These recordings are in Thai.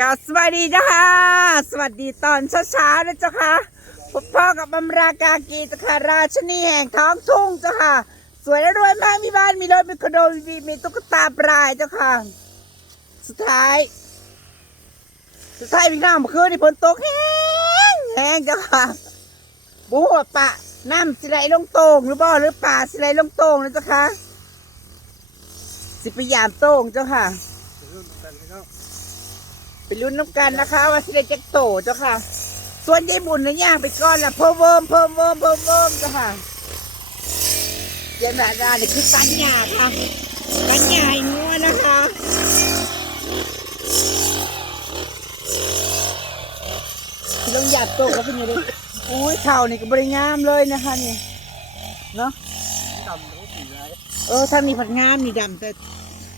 กสวัสดีเจ้าค่ะสวัสดีตอนเช้าๆนะเจ้าค่ะพบพ่อกับบำรากากีเจ้าค่ะราชนีแห่งท้องทุ่งเจ้าค่ะ สวยและรวยมากมีบ้านมีรถมีคอนโดมีวีมีตุ๊กตาปลายเจ้าค่ะ สุดท้าย สุดท้ายพี่น้องเมื่อคืนนี่ฝนตกแห้งแห้งเจ้าค่ะบัวปะน้ำสิไหลลงโต่งหรือบ่หรือป่าสิไหลลงโต่งนะเจ้าค่ะสิพยายามโต่งเจ้าค่ะ ไปลุ้นน้ำกันนะคะ ว่าสิได้จักโตเจ้าค่ะ ส่วนยายบุญนะย่างไปก่อนละเพิ่มเวิมเพิ่มเวิมเพิ่มเวิมเจ้าค่ะเจนดาดานี่คือสัญญาค่ะสัญญาให้งัวนะคะลงหยาดโตก็เป็นยังไงโอ้ยเข่านี่ก็บริงามเลยนะคะนี่เนาะดำรู้สีไรเออทางนี้ผัดงามนี่ดำแต่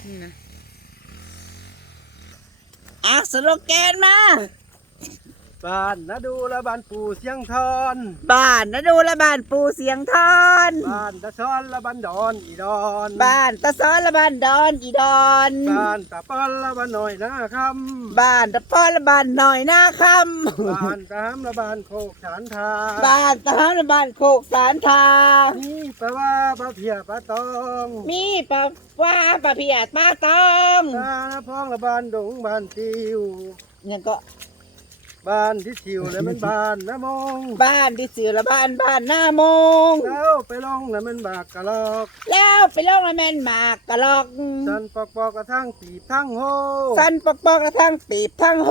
นี่นะ อะสโลแกนมา บ้านนะดูและบ้านปู่เสียงทอนบ้านนะดูและบ้านปูเสียงทอน บ้านตะซ้อนและบ้านดอนอีดอนบ้านตะซ้อนและบ้านดอนอีดอน บ้านตะป้อนและบ้านหน่อยนะคำบ้านตะพอนและบ้านหน่อยหน้าคบ้านตะหำและบ้านโคกฉานทาำบ้านตะห้ามและบ้านโคกสารทา นี่แปลว่าปลาเพียปลาตองมีปลาว่าปลาเพียดปลาตองตาพ้องและบ้านดงบ้านติวเนี่ยก็ บ้านที่ติวและมันบ้านนะมองบ้านที่สื่อละบ้านบ้านหน้าโมงแล้วไปลงและมันบากกะลอก แล้วไปลงละแม่นหมากกะลอกสันปอกปอกกระทั่งปีบทั้งโฮสันปอกปอกกระทั่งปีบทั้งโฮ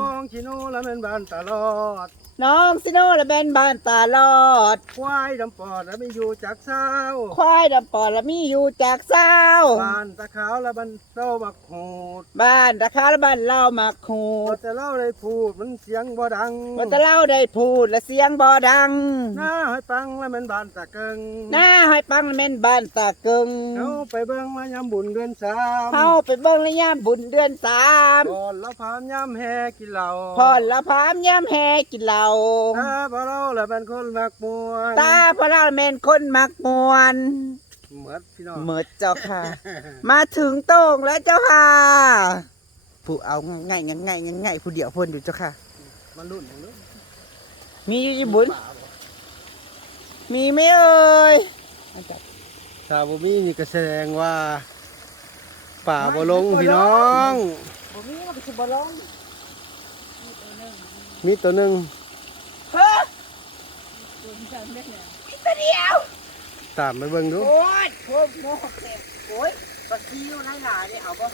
น้องชิโนและมันบ้านตลอด น้องซิโน่ละแม่นบ้านตาลอด ควายดำปอดและไม่อยู่จากเศร้าควายดำปอดละมีอยู่จากเศร้า บ้านตะขาวและบันเศร้าบักโหดบ้านราคาละบ้านเล่ามาขูพอดจะเล่าได้พูดมันเสียงบ่ดังมันจะเล่าได้พูดและเสียงบ่ดัง หน้าให้ปังและมันบานตะเกิงหน้าให้ปังละแม่นบ้านตากึงเขาไปเบิ่งมายามบุญเดือนสามเข้าไปเบิ่งระยามบุญเดือนสามก่อนละพามยามแห่กินเหล้าพรละพามย่ำแฮกินเหล้าตาบ่เราและเป็นคนมักมวนตาพระเราแม่นคนมักมวน เหมือนพี่น้องเมิดเจ้าค่ะ มาถึงโต่งแล้วเจ้าค่ะ ผู้เอาง่ายๆง่ายๆง่ายๆผู้เดียวพ่นอยู่เจ้าค่ะ มันรุ่นของรุ่นมีอยู่ญี่ปุ่นมีไหมเอ่ยถ้าบ่มีนี่ก็แสดงว่า ป่าบ่ลงพี่น้อง บ่มีมันก็สิบ่ลงมีตัวหนึง เฮ้อมีแต่เดียว ตามไปเบิ่งดู โอ้ยโคตรโมกเจ็บโอ้ยปลาซิวไรหลายเนี่ยเอาปะ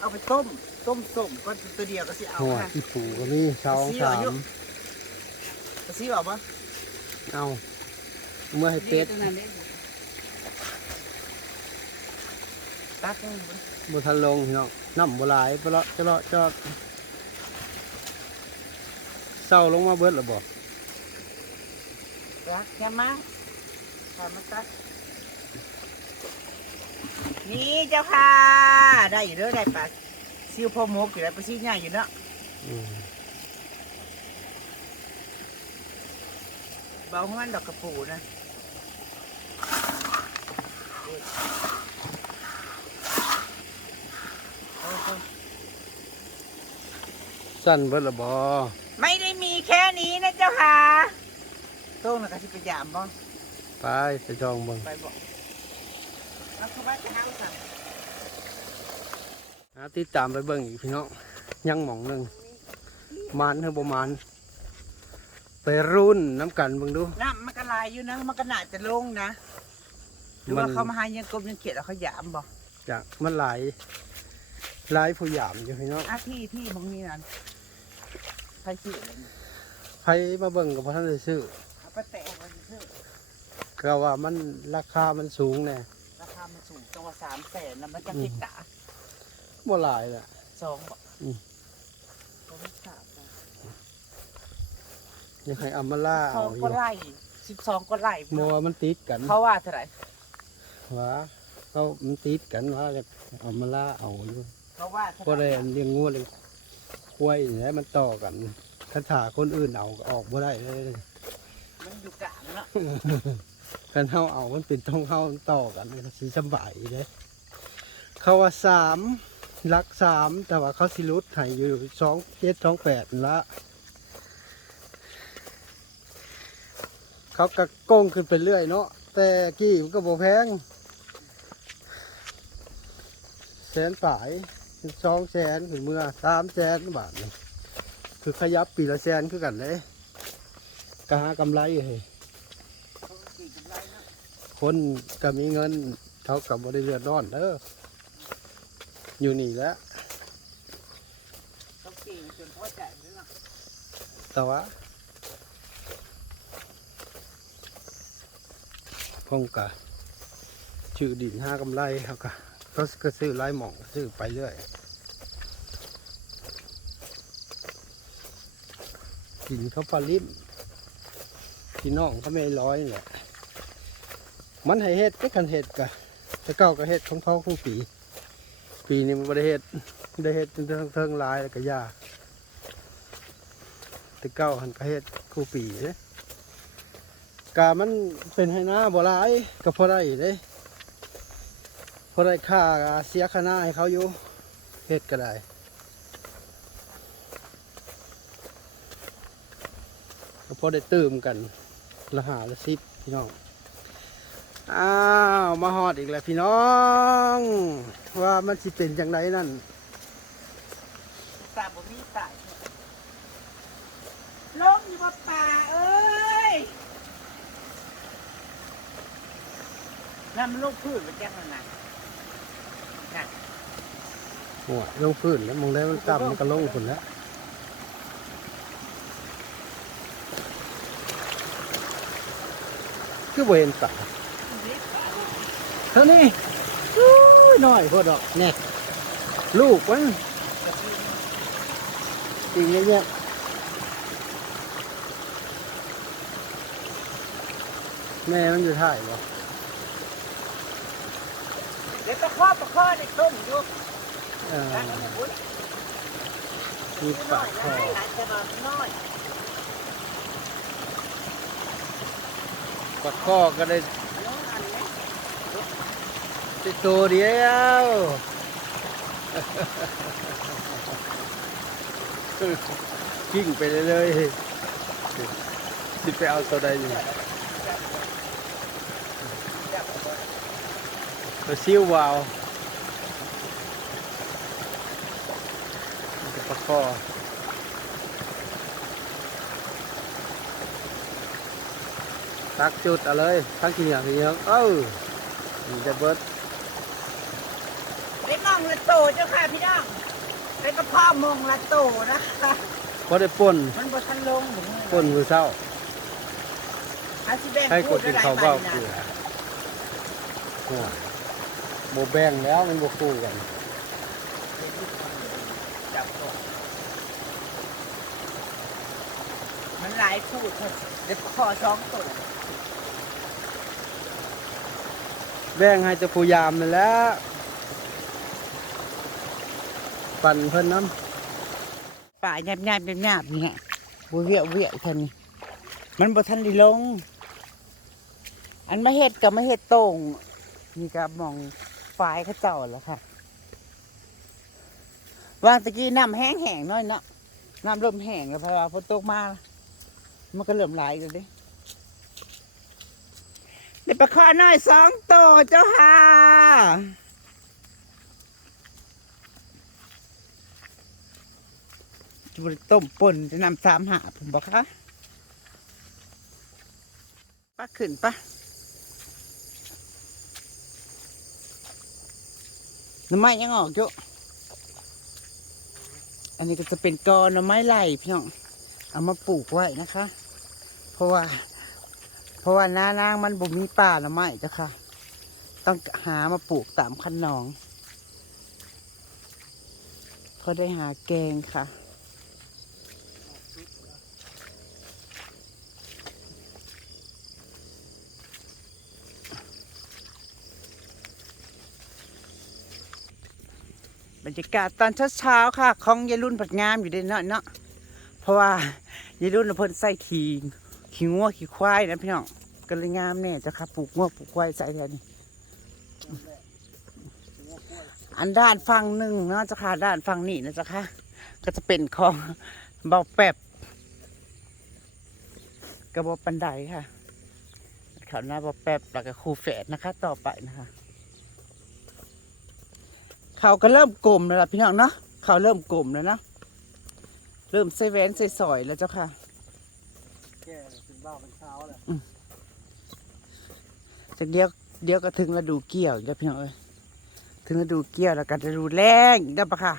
เอาไปต้ม ต้มส้มก็ตัวเดียวก็สิเอาหัวค่ะที่ปูก็มีสองสามปลาซิวเอาปะเอาเมื่อให้เป็ดตักลงไปบนทันลงพี่น้องน้ำบหลายปลาะจะเลาะจอด เศร้าลงมาเบิดแล้วบ่ตักแค่มาทำมาตักนี่เจ้าค่ะ ได้อยู่เด้อได้ปลาซิวพอหมกอยู่แล้วปลาซิวใหญ่อยู่เนาะอืมเบาหันดอกกระปูนะโอ้โหสั้นเบิดและบ่ไม่ได้มีแค่นี้นะเจ้าค่ะโต้งนะกะสิไปยามบ่ไปไปจองเบิ่งไปบอกแล้วเขาบ้านจะห้ามสั่งหาติดตามไปเบิ่งอีกพี่น้องยังหม่องหนึงมันเฮาบ่มันไปรุ่นน้ำกันเบิ่งดู น้ำมันก็ลายอยู่นะมันก็น่าจะลงนะหรือว่าเขามาหายังกบยังเขียดแล้วเขาหยามบ่จากมันหลายหลายผู้หยามอยู่พี่น้องอาที่ที่มองนี้นั่นใครซื้อเลยใครมาเบิ่งก็บ่ทันได้ซื้อเอาไปแตะเอาไปซื้อก็ว่ามันราคามันสูงแน่ราคามันสูงจังหวัดสามแสนนะมันจะเก็กตาบ่หลายแหละสองบ่อืม สองสามบ่ยังให้อามาล่าสอเอางอก็ยู่ไล่สิบสองก็ไล่มัวามันติดกันเขาว่าเท่าไหร่ว่าเขามันติดกันว่าจะเอามาล่าเอาอยู่เขาว่าเท่าก็ไหได้ร่อันเลี้ยงงัวเลี้ยงควายอย่างนี้ยมันต่อกัน ถ้าถาคนอื่นเอาก็ออกบ่ได้เลย มันอยู่กลางเนาะกันเฮาเอามันเป็นต้องเฮามันต่อกันมันก็สีสำบายเลยเขาว่าสามลักสามแต่ว่าเขาสิรุดให้อยู่สองเจ็ดสองแปดนั่นละเขากระโก้งขึ้นไปเรื่อยเนาะแต่กี้มันก็บ่แพงแสนป่ายสองแสนถึงเมื่อสามแสนบาทนี่ คือขยับปีละแสนคือกันเลยกหากำไรเฮ้ยคนก็มีเงินเขากับบริเรือนร้อนเด้ออยู่นี่แหล้วต้องเก่งจนพอใจเลยล่ะแต่ว่าคงกะชื่อดินห้ากำไรเขาก็เขาก็ซื้อไล่หม่องซื้อไปเรื่อย กินเขาปลาลิมพี่น้องเขาไม่ร้อยนี่แหละมันให้เฮ็ดก็คันเฮ็ดกะแต่เก้าก็เฮ็ดของเขาของปี ปีนี้มันได้เฮ็ดได้เฮ็ดจนเทิงเทิงลายแล้วก็ยาแตะเก้าหันกระเฮ็ดคู่ปีเด้กามันเป็นให้หน้าบ่หลายก็พอได้เด้พอได้ค่าเสียค่าหน้าให้เขาอยู่เฮ็ดก็ได้ ก็พอได้เติมกันละหาละสิบพี่น้อง อ้าวมาฮอดอีกแล้วพี่น้อง ว่ามันสิเป็นจังไดนั่นตาบ่มีตายลงอยู่บ่ป่าเอ้ยน้ำมันลงพื้นมันแจ้งมันนะหัวลงพื้นแล้วมองได้มันต่ำมันก็ลงพื้นแล้ว คือบ่เห็นตาเท่านี้อุ้ยน้อยพอดอกเนี่ยลูกมันจริงเนี่ยเนี่ยแม่มันอยู่ท่ายบ่เดี๋ยวตะข้อตะข้อในต้นอยู่เออนั่นน่ะบุ้ยมีปากคอหลายจะมาน้อย ปากคอก็ได้ติดตัวเดียวกิ้งไปเลยสิไปเอาตัวใดอยู่ตัวซิววาวมันจะประคอ ตักจุดเอาเลยทั้งขี้เหนียวขี้เหนียวเอ้ามันจะเบิดเป็นมองละโตเจ้าค่ะพี่น้องเป็นกระเพาะมองละโตนะคะพอได้ป่นมันบ่ทันลงผมป่นมือเศร้าอาสิแบ่งให้กพูดดกินอะไรข้าวไปเบ้านะเกลือโอ้ยโบแบ่งแล้วมันโบคู่กัน จับก่อนมันหลายพูดครับเดี๋ยวขอสองตัว แบ่งให้เจะผู้ยามนั่นแหล้ว ปั่นเพิ่นน้ป่าหยาบหยาบหยาบๆเนี่ยบัวเวียวเวียวทันนี่มันบ่ทันได้ลง อันมาเฮ็ดกับมาเฮ็ดโต่งนี่ก็มองฝายเขาเจ้าแล้วค่ะวางตะกี้น้ำแห้งแห้งๆหน้อยเนาะน้ำเริ่มแห้งแล้วเพราะว่าฝนตกมา มันก็เริ่มไหลายแล้วเด้ เดี๋ยวปลาคอน้อยสองตัวเจ้าค่ะจะบริต้มป่นจะนำสามหาผมบอกค่ะป้าขึ้นปะน้ำไม้ยังออกอยู่อันนี้ก็จะเป็นกอน่อไม้ไล่พี่น้อง เอามาปลูกไว้นะคะ เพราะว่า เพราะว่าหน้านางมันบ่มีป่าหน่อไม้จ้ะค่ะ ต้องหามาปลูกตามคันนองพอได้หาแกงค่ะ บรรยากาศตอนเช้าๆค่ะ ของยายรุ่นผัดงามอยู่ด้เนาะเนาะเพราะว่ายายรุ่นเพิ่นใส่ขี้ ขี้งัวขี้ควายนะพี่น้องก็เลยงามแน่เจ้าค่ะปลูกงัวปลูกควายใส่แถวนี้อันด้านฝั่งหนึ่งเนาะเจ้าค่ะด้านฝั่งนี้นะเจ้าค่ะก็จะเป็นของเบาแปบกระบอกปันไดค่ะเขาหน้าเบาแปบแล้วก็คูแฝดนะคะ ต่อไปนะคะเขาก็เริ่มกลมแล้วล่ะพี่น้องเนาะเขาเริ่มกลมแล้วเนาะเริ่มใส่แหวนใส่สอยแล้วเจ้าค่ะ บ้าเป็นเช้าแหละจากเดียวเดียวก็ถึงฤดูเกี่ยวอีกแล้วพี่น้องเอ้ยถึงฤดูเกี่ยวแล้วก็ฤดูแล้งอีกแล้วปะค่ะ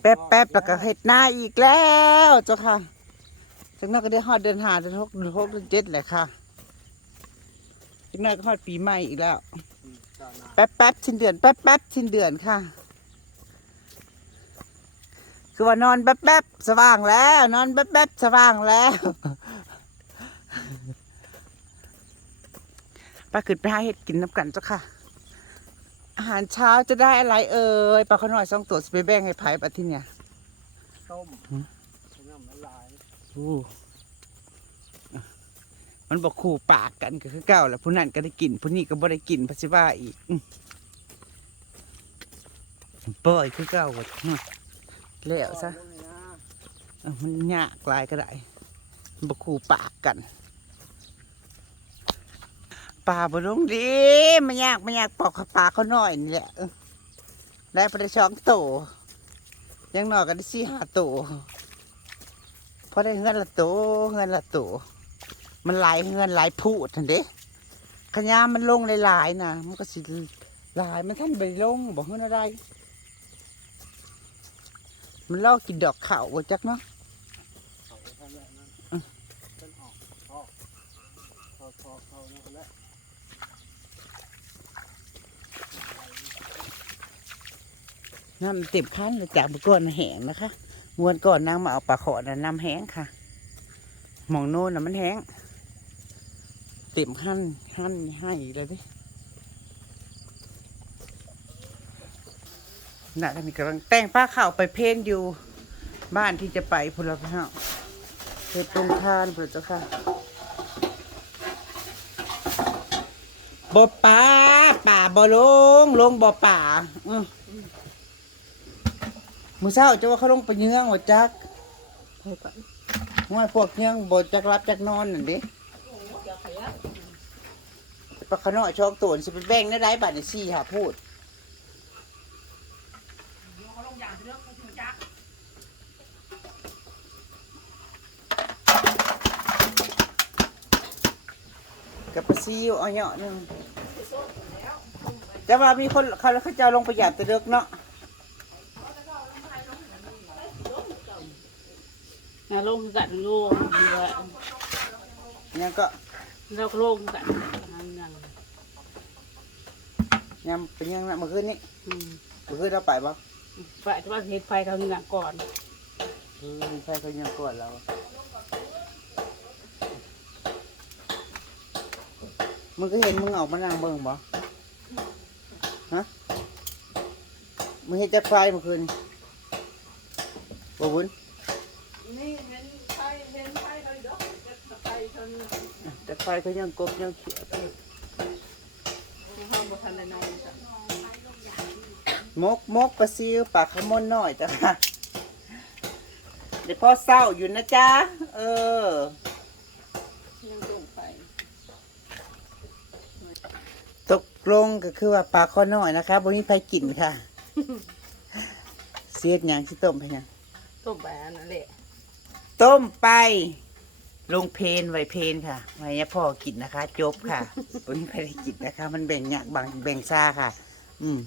แป๊บแป๊บแล้วก็เห็ดหน้าอีกแล้วเจ้าค่ะจากนั้นก็ได้ฮอดเดือนหาเดือนหกเดือนหกเดือนเจ็ดแหละค่ะจากนั้นก็ฮอดปีใหม่อีกแล้ว แป๊บแป๊บชิ้นเดือนแป๊บแป๊บชิ้นเดือนค่ะ คือว่านอนแป๊บแป๊บสว่างแล้ว นอนแป๊บแป๊บสว่างแล้ว ไปขึ้นไปหาเห็ดกินน้ำกันเจ้าค่ะ อาหารเช้าจะได้อะไรเอ่ยปลาขาวน้อยสองตัวสิไปแบ่งให้ไผ่ปะที่เนี่ยต้มหืมน้ำละลายอู้อะมันบอกขู่ปากกันก็คือเก่าแหล้วผู้นั้นก็ได้กินผู้นี้ก็บ่ได้กินพัสิว่าอีกอื้อปล่อยคือเก่าหมดอื้อแล้วซะลงนี่นะเอ้ามันยากหลายก็ได้มันบอกขู่ปากกัน ป่าบ่ลงดีมันยากมันยากปอกปลาเขาหน่อยนี่แหละได้ไปได้ช่องโตยังหน้อยก็ได้สี่ห้าโตพอได้เงินละโตเงินละโตมันหลายเงินหลายพูดทันเด้ขยามมันลงหลายๆนะมันก็สิหลายมันท่านไปลงบอกเงินอะไร มันลอกกินดอกเข้าจักเนาะ เขาไปทำแบบนั้น อืม ต้นออกออกเขาเขาเขานั่นแหละ น้ำเต็มคันเลยจากเมื่อก่อนแห้งนะคะมวนก่อนนางมาเอาปลาขอนะน้ำแห้งค่ะหมองโน่นน่ะมันแห้งเต็มขั้นขั้นให้เลยดิน่ะท่านกำลังแต่งผ้าขาวไปเพ้นอยู่บ้านที่จะไปพุ่นละพี่น้องเฮ็ดตรงทานพุ่นเจ้าค่ะบ่ป่าป่าบ่ลงลงบ่ป่าอือ มือเช้าจะว่าเขาลงไปเยื้องว่จักว่าพวกเยื้องบ่จักรับจักนอนนั่นดิปลาขนอชอกตูนสิไปแบ่งได้ไรบาทนี่สี่หาพูดกับปลาซิวเอาเยาะหนึ่งแต่ว่ามีคนเขาเขาจะลงไปหยาดแตะเดึกเนาะ นะลงกันโลงเรือยังก็แล้วก็ลงกันนั่นนั่นยังเป็นยังนะเมื่อคืนนี้อืมเมื่อคืนเราไปปะไปที่ว่าเฮ็ดไฟเขานี่นะก่อนเออใช่เขายังกดเรามึงก็เห็นมึงออกมานั่งเบิ่งบ่ฮะมึงเห็นจักไฟเมื่อคืนบ่บุญ นี่เห็นไฟเห็นไฟเขาดอกไฟเขานี่จักไฟเขายังกบยังเขียดห้องบ่ทันได้นอนจ้ะมกมกปลาซิวปลาขมนหน่อยจ้ะค่ะเดี๋ยวพ่อเศร้าอยู่นะจ๊ะ เออ ยังตรงไฟตกลงก็คือว่าปลาข้อน้อยนะคะบนนี้ใครกินค่ะ เสียดหยังที่ต้มไปหยัง ต้มแบบนั่นแหละ ต้มไป ลงเพนไว้เพนค่ะไว้ให้พ่อกินนะคะ จบค่ะบนนี้ใครได้กินนะคะ มันแบ่งหยักบางแบ่งซ่าค่ะ อืม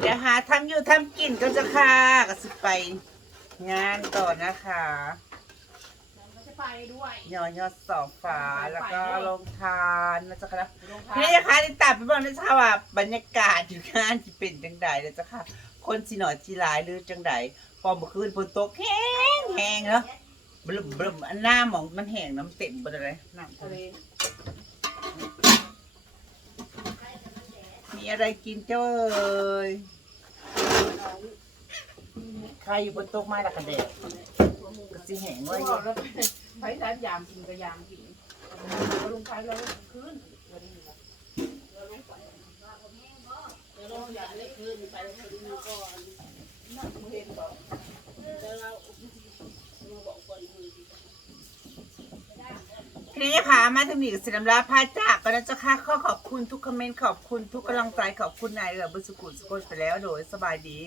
เดี๋ยวหาทำอยู่ทำกินก็จะค่ะก็สิไป งานต่อนะคะมันจะไป ด้วย ยอยอดสองฝาแล้วก็ลงทานนะจ๊ะครับลงพี่นี่นะคะติดตามไปบ้างนะจ๊ะว่าบรรยากาศอยู่งานที่เป็นจังใดนะจ๊ะค่ะ คนสิหน่อยสิหลายหรือจังใดพอเมื่อคืนฝนตกแห้งแห้งเนาะบลึมบลึมอันหน้าหมองมันแห้งน้ำเต็มหมดเลยน้ำทะเลมีอะไรกินเจ้าเอ้ยใครอยู่บนโต๊ะไม้ละกันเด็กก็สิแห้งก็ไว้ บอกแล้ว ไปร้านยามกินกับยามกินเราลงไปแล้วคืนวันนี้นะเราลงไปเราลงยาเลยคืนไปแล้วก่อนนั่งเห็นบอกแล้วเราเราบอกก่อนมือพี่นี้ค่ะมาถึงหนีสิลำลาพาจากก็นะเจะค่ะขอขอบคุณทุกคอมเมนต์ขอบคุณทุกกำลังใจขอบคุณนายเอ๋บุสุกุลสกุลไปแล้วโดยสบายดี